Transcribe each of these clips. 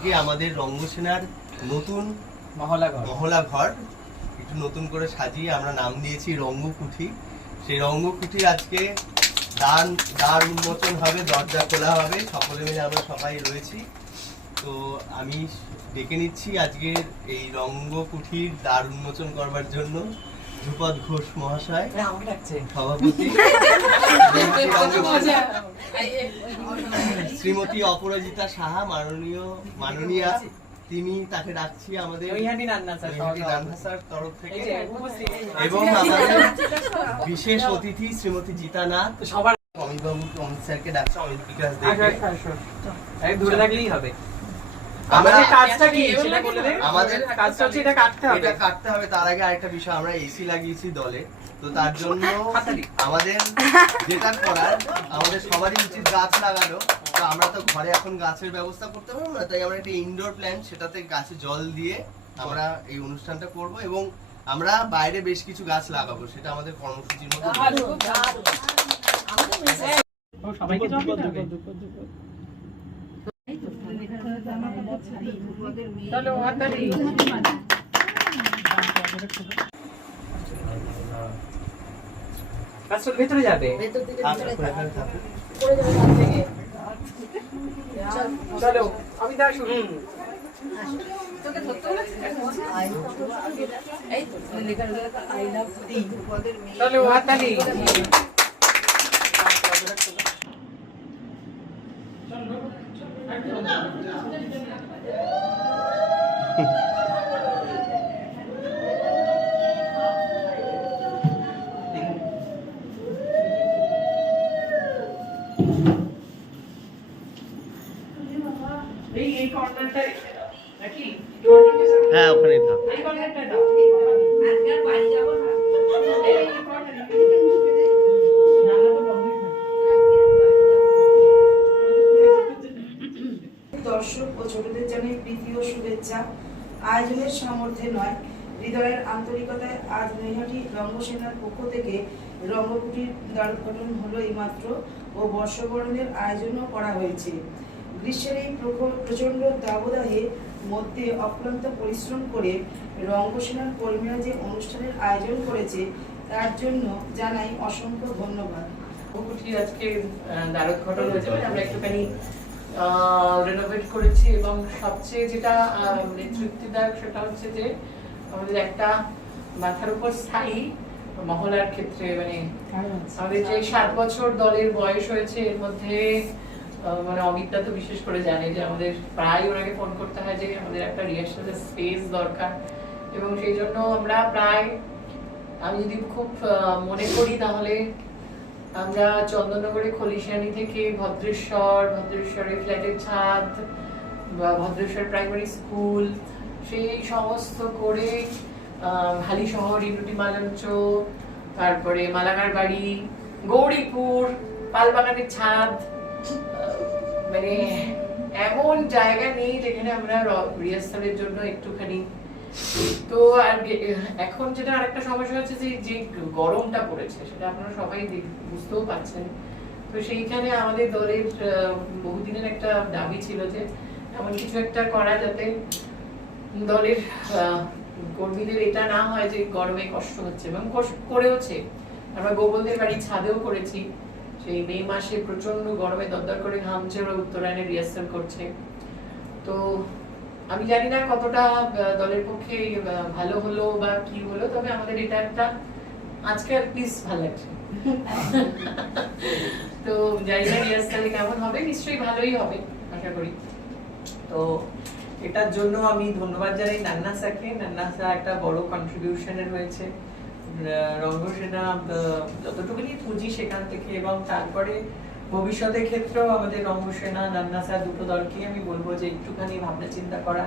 আজকে আমাদের রঙ্গসেনার নতুন মহলা ঘর। একটু নতুন করে সাজিয়ে আমরা নাম দিয়েছি রঙ্গকুঠি। সেই রঙ্গকুঠির আজকে দান দ্বার উন্মোচন হবে দরজা খোলা হবে। সকলে মিলে আমরা সবাই রয়েছি। তো আমি ডেকে নিচ্ছি আজকের এই রঙ্গকুঠির দ্বার উন্মোচন করবার জন্য ধ্রুপদ ঘোষ মহাশয়। সভাপতি। শ্রীমতী অপরাজিতা সাহা মাননীয় মাননীয়া তিনি তাকে ডাকছি আমাদের তরফ থেকে। এবং আমাদের বিশেষ অতিথি শ্রীমতী জিতা নাথ সবার অমিত বাবু অমিত স্যারকে ডাকছে অমিত বিকাশ দেব দেখে আসো, আসো। দূরে লাগলেই হবে। আমাদের কাজটা কি? সেটা বলে দে আমাদের কাজটা হচ্ছে এটা কাটতে হবে। এটা কাটতে হবে। তার আগে আরেকটা বিষয় আমরা এসি লাগিয়েছি দলে। তো তার জন্য আমাদের যেটা করার আমাদের সবারই উচিত গাছ লাগানো। তো আমরা তো ঘরে এখন গাছের ব্যবস্থা করতে পারব না তাই আমরা একটা ইনডোর প্ল্যান সেটাতে গাছে জল দিয়ে আমরা এই অনুষ্ঠানটা করব এবং আমরা বাইরে বেশ কিছু গাছ লাগাবো সেটা আমাদের কর্মসূচির মধ্যে রয়েছে। ও, সবাইকে জল দিতে হবে? চলো, হাততালি। কাজটার ভেতরে যাবে আচ্ছা, এখানে থাকুক। চলো আমি দা চলো হাততালি এই এই কর্নারটা নাকি হ্যাঁ ওখানেই থাক এই কর্নারটা দাও এই কর্নারটা জানলা তো বন্ধই থাকে দর্শক ও ছোটদের জানাই প্রীতি ও শুভেচ্ছা আয়োজনের সামর্থ্যে নয়। হৃদয়ের আন্তরিকতায় আজ নৈহাটি রঙ্গসেনার পক্ষ থেকে রঙ্গকুটির দ্বারোদ্ঘাটন হলো এইমাত্র ও বর্ষবরণের আয়োজনও করা হয়েছে। গ্রীষ্মের এই প্রচণ্ড দাবদাহে মধ্যে অক্লান্ত পরিশ্রম করে রঙ্গসেনার কর্মীরা যে অনুষ্ঠানের আয়োজন করেছে, তার জন্য জানাই অসংখ্য ধন্যবাদ। কুঠির আজকে দ্বারোদ্ঘাটন হয়েছে আমরা একটুখানি রেনোভেট করেছি এবং সবচেয়ে যেটা মানে তৃপ্তিদায়ক সেটা হচ্ছে যে, আমাদের একটা মাথার উপর স্থায়ী মহলার ক্ষেত্রে মানে আমাদের যে সাত বছর দলের বয়স হয়েছে, এর মধ্যে মানে অমিতটা তো বিশেষ করে জানে যে আমাদের প্রায় ওনাকে ফোন করতে হয় যে আমাদের একটা রিহার্সালের স্পেস দরকার। এবং সেই জন্য আমরা প্রায়, আমি যদি খুব মনে করি তাহলে আমরা চন্দননগরে খলিশানি থেকে ভদ্রেশ্বর ভদ্রেশ্বরের ফ্ল্যাটের ছাদ বা ভদ্রেশ্বর প্রাইমারি স্কুল সেই সমস্ত করে আহ, হালিশহর ইনুটি মালঞ্চ তারপরে মালাগার বাড়ি গৌরীপুর পালবাগানের ছাদ মানে এমন জায়গা নেই যেখানে আমরা রিহার্সালের জন্য একটুখানি তো আর এখন যেটা আরেকটা সমস্যা হচ্ছে যে যে গরমটা পড়েছে, সেটা আপনারা সবাই বুঝতেও তো সেইখানে আমাদের দলের বহুদিনের একটা দাবি ছিল যে, এমন কিছু একটা করা যাতে দলের কর্মীদের এটা না হয় যে গরমে কষ্ট হচ্ছে এবং করেওছে। আমরা গোবলদের বাড়ি ছাদেও করেছি। সেই মে মাসে প্রচণ্ড গরমে দরদর করে ঘামছে ওরা উত্তরায়ণে রিহার্সাল করছে। তো আমি জানি না কতটা দলের পক্ষে ভালো হলো বা কি হলো তবে আমাদের এটা একটা আজকে আর প্লিজ ভালো লাগছে। তো জানি না রিহার্সাল কেমন হবে নিশ্চয়ই ভালোই হবে আশা করি। তো এটার জন্য আমি ধন্যবাদ জানাই নান্না স্যারকে। নান্না স্যার একটা বড় কন্ট্রিবিউশনের রয়েছে। রঙ্গসেনা যতটুকুনি পুঁজি সেখান থেকে এবং তারপরে ভবিষ্যতের ক্ষেত্রেও আমাদের রঙ্গসেনা নান্না স্যার দুটো দলকেই আমি বলব যে একটুখানি ভাবনা চিন্তা করা।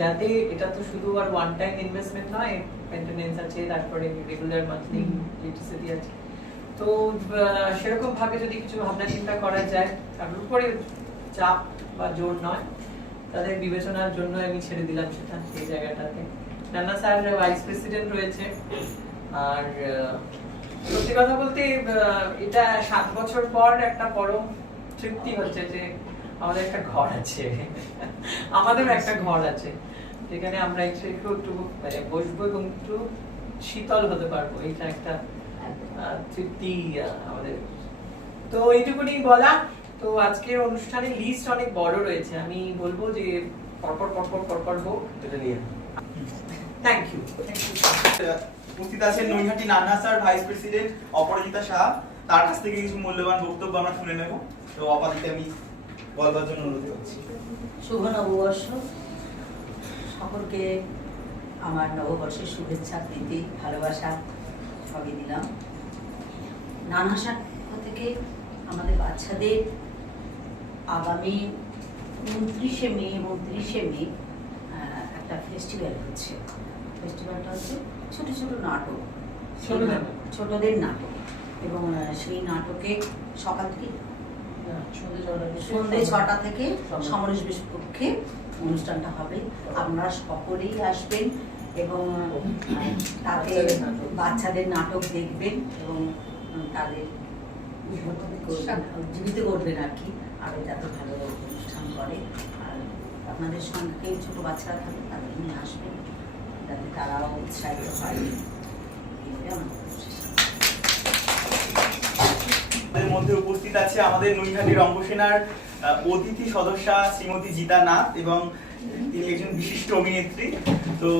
যাতে এটা তো শুধু আর ওয়ান টাইম ইনভেস্টমেন্ট নয় মেনটেনেন্স আছে তারপরে রেগুলার মান্থলি ইলেকট্রিসিটি আছে। তো সেরকম ভাবে যদি কিছু ভাবনা চিন্তা করা যায় তার উপরে চাপ বা জোর নয়। তাদের বিবেচনার জন্য আমি ছেড়ে দিলাম সেটা সেই জায়গাটাতে। নানা স্যার ভাইস প্রেসিডেন্ট রয়েছে। আর সত্যি কথা বলতে এটা সাত বছর পর একটা পরম তৃপ্তি হচ্ছে যে আমাদের একটা ঘর আছে। আমাদেরও একটা ঘর আছে যেখানে আমরা একটু একটু মানে বসবো এবং একটু শীতল হতে পারব। এটা একটা তৃপ্তি আমাদের। তো এইটুকুনি বলা। তো আজকের অনুষ্ঠানের লিস্ট অনেক বড় রয়েছে। আমি বলব যে পরপর পরপর পরপর হোক। এটা নিয়ে। থ্যাংক ইউ উপস্থিত আছেন নৈহাটি নানা sir, vice president Aparajita Shah তার কাছ থেকে কিছু মূল্যবান বক্তব্য আমরা শুনে নেব। তো অপাদিকে আমি বলবার জন্য অনুরোধ করছি। শুভ নববর্ষ। সকলকে আমার নববর্ষের শুভেচ্ছা, প্রীতি, ভালোবাসা সবই দিলাম। পক্ষ থেকে আমাদের বাচ্চাদের আগামী উনত্রিশে মে এবং মে একটা ফেস্টিভ্যাল হচ্ছে। ফেস্টিভ্যালটা হচ্ছে ছোট ছোট নাটক। ছোটদের নাটক? এবং সেই নাটকে সকাল থেকে সন্ধ্যে ছটা থেকে সমরেশ বিশ্বপক্ষে অনুষ্ঠানটা হবে। আপনারা সকলেই আসবেন এবং তাতে বাচ্চাদের নাটক। দেখবেন এবং তাদের জীবিত করবেন আর কি। আরও যাতে ভালো অনুষ্ঠান করে। আর আপনাদের সঙ্গে ছোট বাচ্চারা থাকবে তাদের নিয়ে আসবেন। যাতে তারাও উৎসাহিত হয়। আমাদের মধ্যে উপস্থিত আছে আমাদের নৈহাটি রঙ্গসেনার অতিথি সদস্যা শ্রীমতী জিতা নাথ এবং তিনি একজন বিশিষ্ট অভিনেত্রী। তো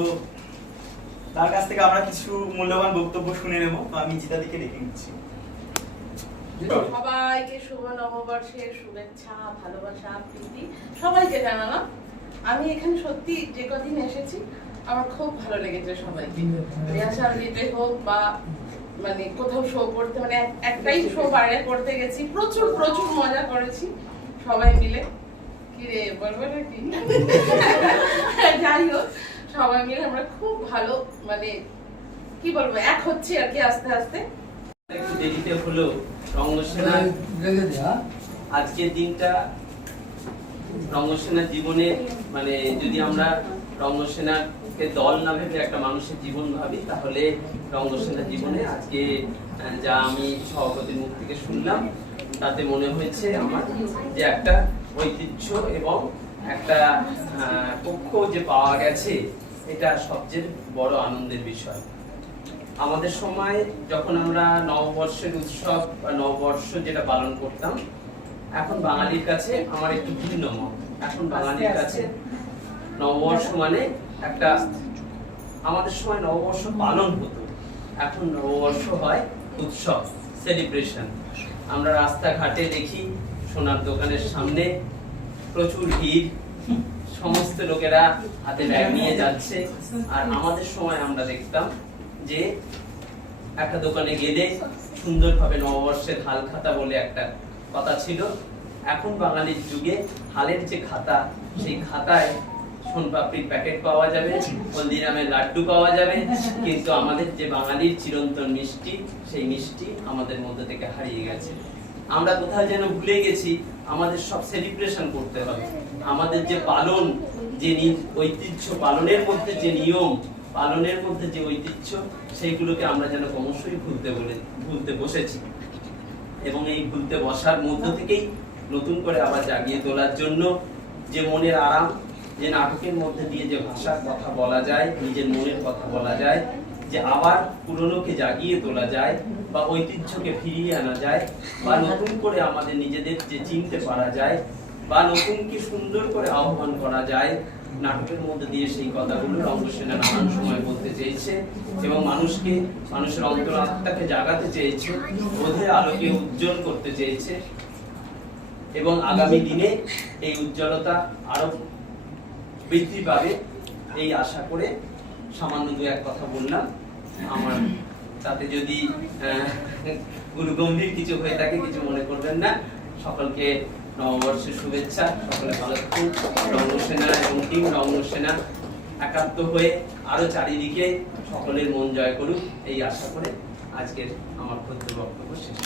তার কাছ থেকে আমরা কিছু মূল্যবান বক্তব্য শুনে নেব। তো আমি জিতা দিকে ডেকে নিচ্ছি। সবাইকে শুভ নববর্ষের শুভেচ্ছা ভালোবাসা প্রীতি। সবাইকে জানালাম। আমি এখানে সত্যি যে কদিন এসেছি আমার খুব ভালো লেগেছে সবাই রিহার্সাল দিতে হোক বা মানে কোথাও শো করতে মানে একটাই শো বাইরে করতে গেছি। প্রচুর প্রচুর মজা করেছি সবাই মিলে। কি রে বলব নাকি? যাই হোক সবাই মিলে আমরা খুব ভালো মানে কি বলব এক হচ্ছে আর কি আস্তে আস্তে। একটু দেরিতে হলেও রঙ্গসেনার আজকের দিনটা রঙ্গসেনার জীবনে মানে যদি আমরা রঙ্গসেনাকে দল না ভেবে একটা মানুষের জীবন ভাবি তাহলে রঙ্গসেনার জীবনে আজকে যা আমি সভাপতির মুখ থেকে শুনলাম তাতে মনে হয়েছে আমার যে একটা ঐতিহ্য এবং একটা পক্ষ যে পাওয়া গেছে এটা সবচেয়ে বড় আনন্দের বিষয়। আমাদের সময় যখন আমরা নববর্ষের উৎসব বা নববর্ষ যেটা পালন করতাম এখন বাঙালির কাছে আমার একটু ভিন্ন মত। এখন বাঙালির কাছে নববর্ষ মানে একটা আমাদের সময় নববর্ষ পালন হতো। এখন নববর্ষ হয় উৎসব সেলিব্রেশন আমরা রাস্তাঘাটে দেখি সোনার দোকানের সামনে প্রচুর ভিড়, সমস্ত লোকেরা হাতে ব্যাগ নিয়ে যাচ্ছে। আর আমাদের সময় আমরা দেখতাম যে একটা দোকানে গেলে সুন্দরভাবে নববর্ষের হাল খাতা বলে একটা কথা ছিল। এখন বাঙালির যুগে হালের যে খাতা, সেই খাতায় সোনপাপড়ির প্যাকেট পাওয়া যাবে, হলদিরামের লাড্ডু পাওয়া যাবে, কিন্তু আমাদের যে বাঙালির চিরন্তন মিষ্টি, সেই মিষ্টি আমাদের মধ্যে থেকে হারিয়ে গেছে। আমরা কোথাও যেন ভুলে গেছি, আমাদের সব সেলিব্রেশন করতে হবে। আমাদের যে পালন, যে ঐতিহ্য পালনের মধ্যে যে নিয়ম, পালনের মধ্যে যে ঐতিহ্য, সেইগুলোকে আমরা যেন ক্রমশই ভুলতে বলে, ভুলতে বসেছি। এবং এই ভুলতে বসার মধ্য থেকেই নতুন করে আবার জাগিয়ে তোলার জন্য যে মনের আরাম যে নাটকের মধ্যে দিয়ে যে ভাষার কথা বলা যায়, নিজের মনের কথা বলা যায়, যে আবার পুরনোকে জাগিয়ে তোলা যায় বা ঐতিহ্যকে ফিরিয়ে আনা যায় বা নতুন করে আমাদের নিজেদের যে চিনতে পারা যায় বা নতুনকে সুন্দর করে আহ্বান করা যায়, নাটকের মধ্যে দিয়ে সেই কথাগুলো রঙ্গসেনা নানান সময় বলতে চেয়েছে এবং মানুষকে, মানুষের অন্তর আত্মাকে জাগাতে চেয়েছে, বোধের আলোকে উজ্জ্বল করতে চেয়েছে এবং আগামী দিনে এই উজ্জ্বলতা আরও বৃদ্ধি পাবে এই আশা করে সামান্য দু এক কথা বললাম। আমার তাতে যদি গুরু গম্ভীর কিছু হয়ে থাকে, কিছু মনে করবেন না। সকলকে নববর্ষের শুভেচ্ছা। সকলে ভালো থাকুন। রঙ্গসেনা এবং টিম রঙ্গসেনা একাত্ম হয়ে আরও চারিদিকে সকলের মন জয় করুক। এই আশা করে আজকের আমার ক্ষুদ্র বক্তব্য শেষ।